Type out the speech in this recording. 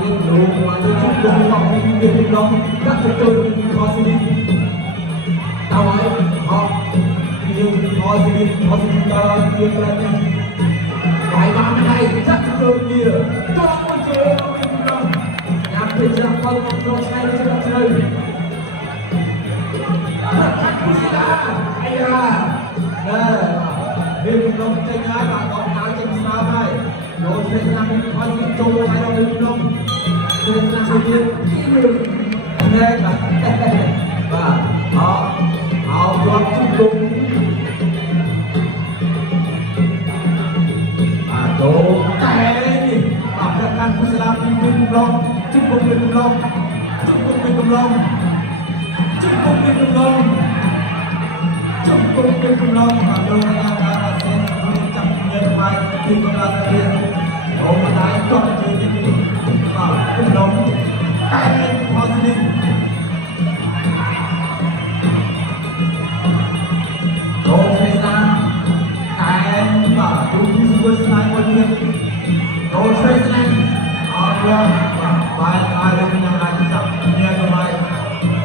ទៀតលោកមកជួយជុំលោកមកពីពីឡងកាត់ទៅចូលខោស៊ីតើហើយអត់យើងខោស៊ីដល់ទៀតប្រហែលបាយបានហើយចាក់ចូលវាតោះមកចូលពីឡងញ៉ាំពីចាក់ផលមកចូលឆ្ងាយទៅជ្រៅកាត់គូស៊ីឡាអាយ៉ាវាពីឡងចេញហើយបាទដល់ដើរចេញស្រាហើយលោកស្រីស្នាមខោស៊ីចូលហើយដល់ពីឡងចូលស្នាមទៀតណែបាទអោជាប់ជុំលុំដូតែនេះអបកាន់គុសឡាពីពីកំឡងជុំពីកំឡងជុំពីកំឡងជុំពីកំឡងជុំពីកំឡងបាទលោកអាសេនចាំញើបាយពីកំឡងទៀតអូមកដែរចង់ជឿនេះបាទកំឡងតែផោស្លីអូសេសាតែបាទទូស្គួយស្នាយមួយទៀតអូសេសាអរគុណ